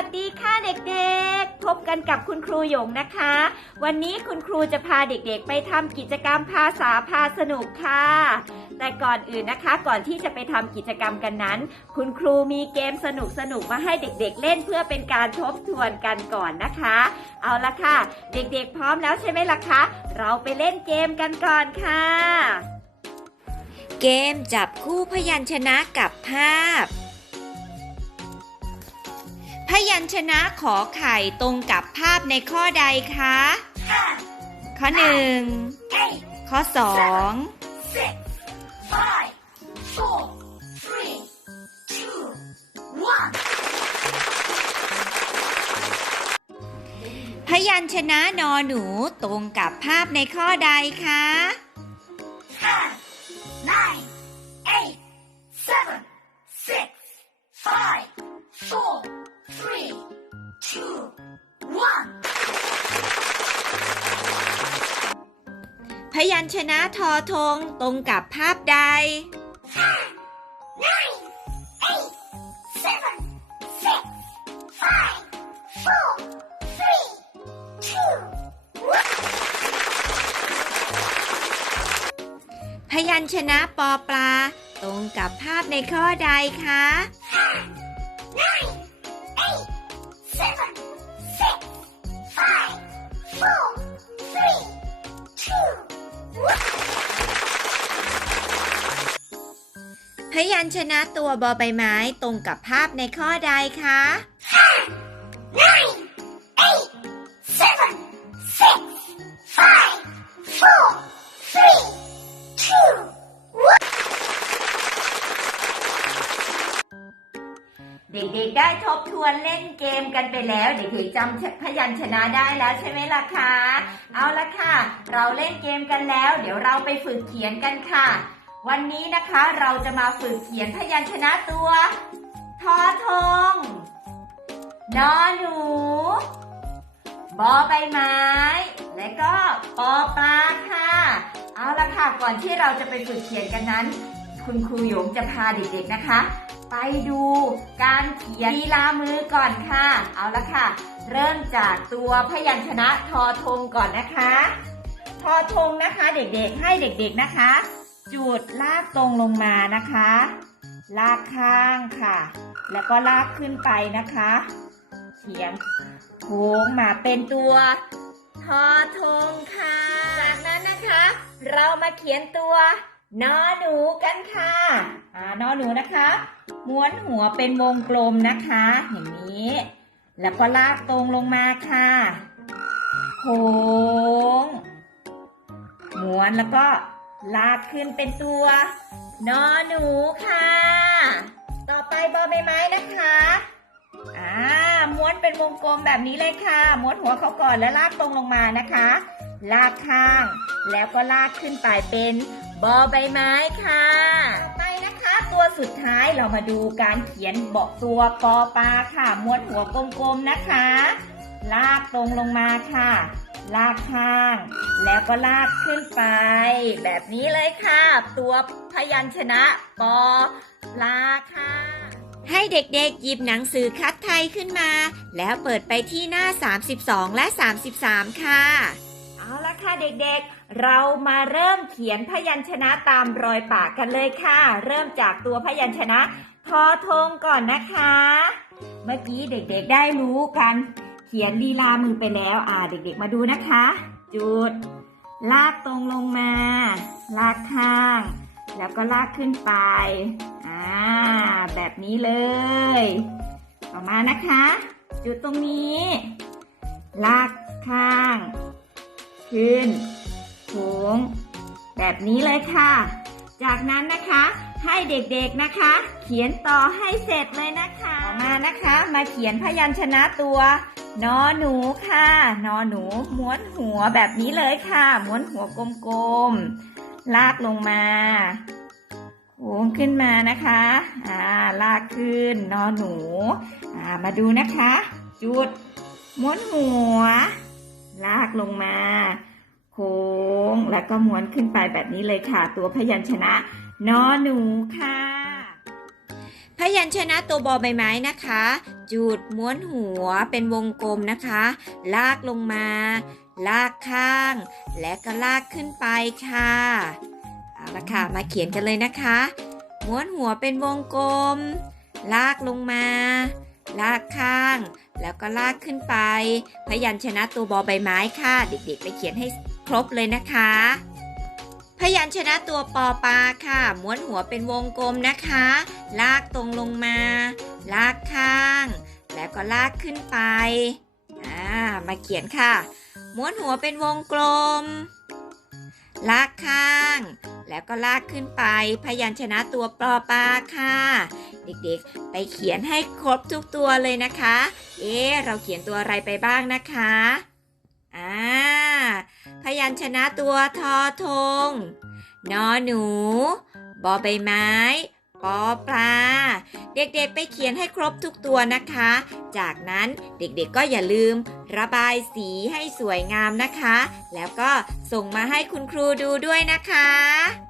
วัสดีค่ะเด็กๆ พบกันกับคุณครูหยงนะคะ วันนี้คุณครูจะพาเด็กๆ ไปทำกิจกรรมภาษาพาสนุกค่ะ แต่ก่อนอื่นนะคะ ก่อนที่จะไปทำกิจกรรมกันนั้น คุณครูมีเกมสนุกๆมาให้เด็กๆ เล่นเพื่อเป็นการทบทวนกันก่อนนะคะ เอาละค่ะ เด็กๆ พร้อมแล้วใช่ไหมล่ะคะ เราไปเล่นเกมกันก่อนค่ะ เกมจับคู่พยัญชนะกับภาพ ยัญชนะขอไข่ตรงกับภาพในข้อใดคะ ข้อหนึ่ง ข้อสองพยัญชนะนอหนูตรงกับภาพในข้อใดคะ พยัญชนะทอทงตรงกับภาพใด Nine, eight, seven, six, five, four, three, two, one. พยัญชนะปอปลา ตรงกับภาพในข้อใดคะ พยัญชนะตัวบอใบไม้ตรงกับภาพในข้อใดคะ Nine, eight, seven, six, five, four, three, two, one. เด็กๆได้ทบทวนเล่นเกมกันไปแล้ว เด็กๆจำพยัญชนะได้แล้วใช่ไหมล่ะคะ เอาละค่ะ เราเล่นเกมกันแล้ว เดี๋ยวเราไปฝึกเขียนกันค่ะ วันนี้นะคะเราจะมาฝึกเขียนพยัญชนะตัวทอทงนอหนูบอใบไม้ และก็ปอปลาค่ะ เอาละค่ะก่อนที่เราจะไปฝึกเขียนกันนั้น คุณครูหยงจะพาเด็กๆนะคะ ไปดูการเขียนลีลามือก่อนค่ะ เอาละค่ะ เริ่มจากตัวพยัญชนะทอทงก่อนนะคะ ทอทงนะคะเด็กๆให้เด็กๆนะคะ จุดลากตรงลงมานะคะ ลากข้างค่ะ แล้วก็ลากขึ้นไปนะคะเขียนโค้งมาเป็นตัวทอทงค่ะ จากนั้นนะคะ เรามาเขียนตัวนอหนูกันค่ะอ่านอหนูนะคะ ม้วนหัวเป็นวงกลมนะคะอย่างนี้ แล้วก็ลากตรงลงมาค่ะโค้งม้วนแล้วก็ ลากขึ้นเป็นตัวนอหนูค่ะ ต่อไปบอใบไม้นะคะอ่าม้วนเป็นวงกลมแบบนี้เลยค่ะ ม้วนหัวเขาก่อนแล้วลากตรงลงมานะคะ ลากข้าง แล้วก็ลากขึ้นไปเป็นบอใบไม้ค่ะ ต่อไปนะคะตัวสุดท้ายเรามาดูการเขียนบอกตัวปอปลาค่ะ ม้วนหัวกลมๆนะคะ ลากตรงลงมาค่ะ ลากข้าง แล้วก็ลากขึ้นไป แบบนี้เลยค่ะ ตัวพยัญชนะปอปลาค่ะให้เด็กๆหยิบหนังสือคัดไทยขึ้นมา แล้วเปิดไปที่หน้า 32 และ 33 ค่ะ เอาละค่ะเด็กๆ เรามาเริ่มเขียนพยัญชนะตามรอยปากกันเลยค่ะ เริ่มจากตัวพยัญชนะทอทงก่อนนะคะ เมื่อกี้เด็กๆได้รู้กัน เขียนลีลามือไปแล้ว อ่า เด็กๆมาดูนะคะ จุด ลากตรงลงมา ลากข้าง แล้วก็ลากขึ้นไป อ่า แบบนี้เลย ต่อมานะคะ จุดตรงนี้ ลากข้าง ขึ้นโค้งแบบนี้เลยค่ะ จากนั้นนะคะให้เด็กๆนะคะ เขียนต่อให้เสร็จเลยนะคะต่อมานะคะ มาเขียนพยัญชนะตัวนอหนูค่ะนอหนูม้วนหัวแบบนี้เลยค่ะ ม้วนหัวกลมๆลากลงมาโค้งขึ้นมานะคะอ่าลากขึ้นนอหนูอ่ามาดูนะคะ จุด ม้วนหัว ลากลงมา ค้ง แล้วก็ม้วนขึ้นไปแบบนี้เลยค่ะ ตัวพยัญชนะนอหนูค่ะ พยัญชนะตัวบอใบไม้นะคะ จูดม้วนหัวเป็นวงกลมนะคะ ลากลงมา ลากข้าง และก็ลากขึ้นไปค่ะเอาละค่ะมาเขียนกันเลยนะคะ ม้วนหัวเป็นวงกลม ลากลงมา ลากข้าง แล้วก็ลากขึ้นไป พยัญชนะตัวบอใบไม้ค่ะ เด็กๆไปเขียนให้ ครบเลยนะคะ พยัญชนะตัวปอปลาค่ะ ม้วนหัวเป็นวงกลมนะคะ ลากตรงลงมา ลากข้าง แล้วก็ลากขึ้นไปอ่ามาเขียนค่ะ ม้วนหัวเป็นวงกลม ลากข้าง แล้วก็ลากขึ้นไป พยัญชนะตัวปอปลาค่ะ เด็กๆ ไปเขียนให้ครบทุกตัวเลยนะคะ เอ๊เราเขียนตัวอะไรไปบ้างนะคะอ่า พยัญชนะตัวทอทง นอหนู บอใบไม้ปอปลา เด็กๆไปเขียนให้ครบทุกตัวนะคะ จากนั้นเด็กๆก็อย่าลืม ระบายสีให้สวยงามนะคะ แล้วก็ส่งมาให้คุณครูดูด้วยนะคะ